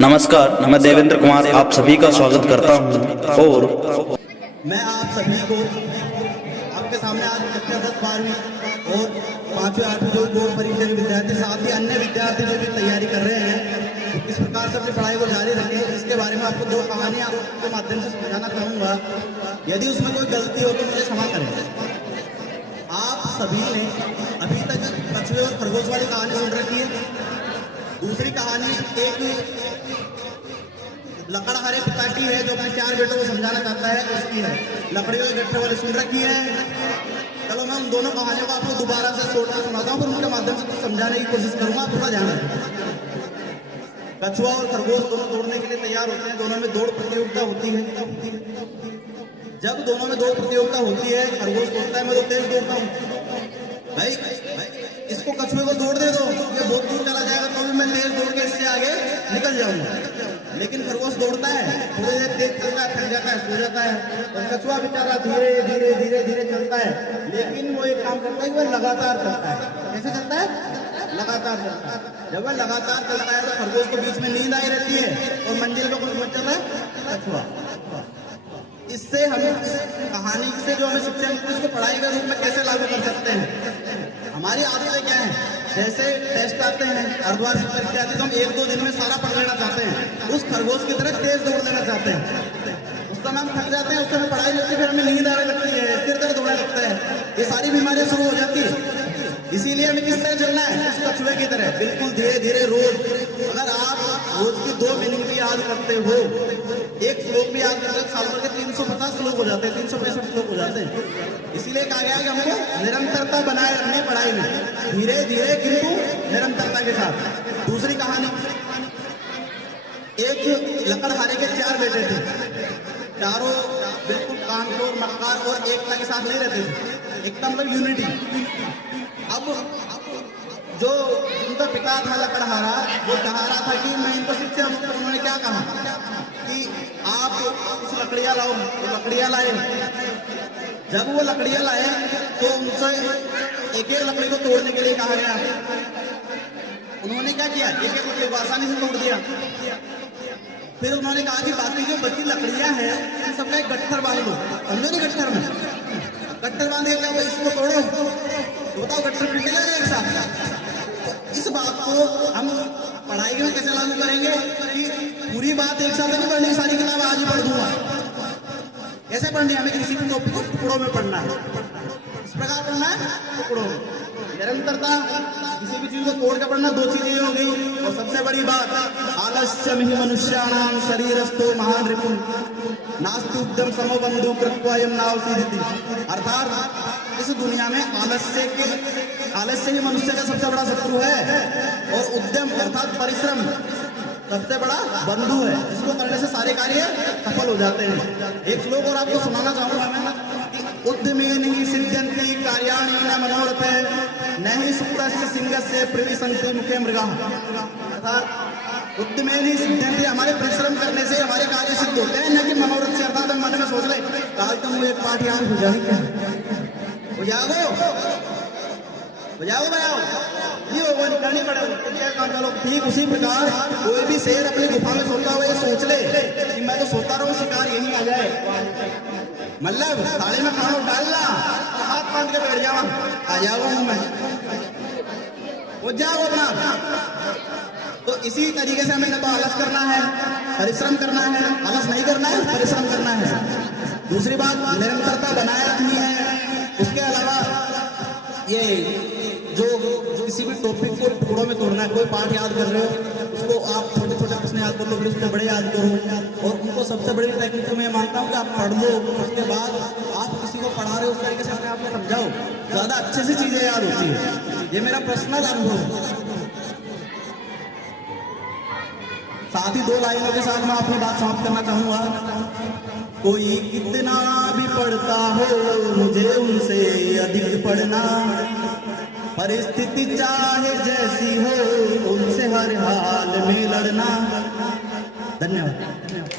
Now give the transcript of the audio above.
नमस्कार, मैं देवेंद्र कुमार आप सभी का स्वागत करता हूं और मैं आप सभी को आपके सामने आज कक्षा 10-12वीं और 5वीं-8वीं जो बोर्ड परीक्षा के विद्यार्थी साथ ही अन्य विद्यार्थी जो भी तैयारी कर रहे हैं इस प्रकार से अपनी पढ़ाई को जारी रखें। इसके बारे में आपको 2 कहानियां आपके माध्यम से समझाना चाहूँगा। यदि उसमें कोई गलती हो तो मुझे क्षमा करें। आप सभी ने अभी तक कछुए और खरगोश वाली कहानी सुन रखी है। दूसरी कहानी एक लकड़हारे पिता की है जो अपने 4 बेटों को समझाना चाहता है, उसकी है। लकड़ियों के गट्ठे वाले सुन रखी है। चलो मैं उन दोनों कहानियों को आपको दोबारा से छोड़ कर सुनाता हूँ, फिर उनके माध्यम से कुछ समझाने की कोशिश करूंगा। थोड़ा ध्यान रखें। कछुआ और खरगोश दोनों दौड़ने के लिए तैयार होते हैं। दोनों में दौड़ प्रतियोगिता होती है। जब दोनों में दौड़ प्रतियोगिता होती है, खरगोश सोचता है मैं तो तेज दौड़ता हूँ, भाई इसको कछुए को दौड़ दे दो, ये बहुत दूर चला जाएगा तो भी मैं तेज दौड़ के इससे आगे निकल जाऊंगा। लेकिन खरगोश दौड़ता है, थोड़ी देर तेज चलता है, थक जाता है, सो जाता है। और कछुआ बेचारा धीरे धीरे धीरे धीरे चलता है। लेकिन वो एक काम करता है, वो लगातार चलता है। कैसे चलता है? लगातार चलता है। जब वह लगातार चलता है तो खरगोश को बीच में नींद आई रहती है और मंजिल पे कौन पहुंच जाता है? कछुआ। इससे हम इस कहानी से जो हमें शिक्षा मिलती है उसको पढ़ाई के रूप में कैसे लागू कर सकते हैं। हमारी आदतें क्या हैं? जैसे टेस्ट आते हैं, अर्धवार्षिक परीक्षा आती है तो हम 1-2 दिन में सारा पढ़ लेना चाहते हैं। उस खरगोश की तरह तेज दौड़ लेना चाहते हैं। उस समय हम थक जाते हैं, उस समय पढ़ाई होती है, फिर हमें नींद आने लगती है, सिर दर्द होने लगता है, ये सारी बीमारियां शुरू हो जाती है। इसीलिए हमें किस तरह चलना है? उस कछुए की तरह बिल्कुल धीरे धीरे रोज। अगर आप रोज की 2 मीनिंग भी याद करते हो, एक श्लोक भी याद करते हो, साल भर के 350 श्लोक हो जाते हैं, 365 श्लोक हो जाते हैं। इसीलिए कहा गया है कि हमको निरंतरता बनाए रखनी पढ़ाई में, धीरे धीरे किंतु निरंतरता के साथ। दूसरी कहानी, एक लकड़हारे के 4 बेटे थे। चारों बिल्कुल कानपुर मक्कार और एकता के साथ नहीं रहते थे, एकता मतलब यूनिटी। अब जो उनका पिता था लकड़हारा, वो चाह रहा था कि मैं इनको शिक्षा दूं। तो उन्होंने क्या कहा कि आप कुछ लकड़ियां लाओ। तो लकड़ियां लाए। जब वो लकड़ियां लाए तो उनसे एक एक लकड़ी को तोड़ने के लिए कहा गया। उन्होंने क्या किया? एक एक लकड़ी को आसानी से तोड़ दिया। फिर उन्होंने कहा कि बाकी जो बची लकड़ियां हैं इन सबका एक गट्ठर बांध लो। समझो नहीं? गट्ठर में गट्ठर बांध के क्या इसको तोड़ो तो बताओ गट्ठर टूटेगा एक साथ। इस बात को हम पढ़ाई में कैसे लागू करेंगे कि पूरी बात एक साथ नहीं पढ़नी, सारी किताब आज ही पढ़ दूंगा। कैसे पढ़नी? हमें किसी भी टॉपिक को टुकड़ों में पढ़ना है। इस प्रकार पढ़ना है, टुकड़ों में। निरंतरता, किसी भी चीज को तोड़ के पढ़ना। 2 चीजें हो गई। और सबसे बड़ी बात, आलस्यम ही मनुष्याणाम शरीरस्थो महान रिपुः नास्ति उद्यम समो बंधु कृत्वायं नावसीदिति। अर्थात इस दुनिया में आलस्य ही मनुष्य का सबसे बड़ा शत्रु है और उद्यम अर्थात परिश्रम सबसे बड़ा बंधु है। इसको करने से सारे कार्य सफल हो जाते हैं। एक श्लोक और आपको सुनाना चाहूंगा मैं कि उद्यमेन ही सिद्ध्यन्ति कार्याणि न मनोरथे नहि सुप्तस्य सिंहस्य प्रविशन्ति मुखे मृगाः। अर्थात उद्यमेन ही सिद्ध्यन्ति, हमारे परिश्रम करने से हमारे कार्य सिद्ध होते हैं, न कि मनोरथ से। अर्थात हम मन में सोच ले काल तुम एक पाठ याद हो जाएगा, हो जाओ ये होगा, निकलनी पड़ेगा। चलो ठीक उसी प्रकार कोई भी शेर अपनी गुफा में सोता हुआ ये सोच ले कि मैं तो सोता रहूं, शिकार यहीं आ जाए, मतलब थाली में खाना डालना, हाथ बांध के बैठ जाओ, आ जाओ मैं, हो जाओ अपना। तो इसी तरीके से हमें न तो आलस करना है, परिश्रम करना है। आलस नहीं करना है, परिश्रम करना है। दूसरी बात, निरंतरता बनाए रखनी है। उसके अलावा ये जो किसी भी टॉपिक को टुकड़ों में तोड़ना है। कोई पाठ याद कर रहे हो, उसको आप छोटे छोटे प्रश्न याद कर लो, फिर उसको बड़े याद करो। और उनको सबसे बड़ी टेक्निक तो मैं मानता हूँ कि आप पढ़ लो, उसके बाद आप किसी को पढ़ा रहे हो उस तरीके से अपने आप को समझाओ, ज्यादा अच्छे से चीजें याद होती है। ये मेरा पर्सनल अनुभव है। साथ ही 2 लाइनों के साथ मैं अपनी बात समाप्त करना चाहूंगा। कोई कितना भी पढ़ता हो, मुझे उनसे अधिक पढ़ना, परिस्थिति चाहे जैसी हो, उनसे हर हाल में लड़ना। धन्यवाद।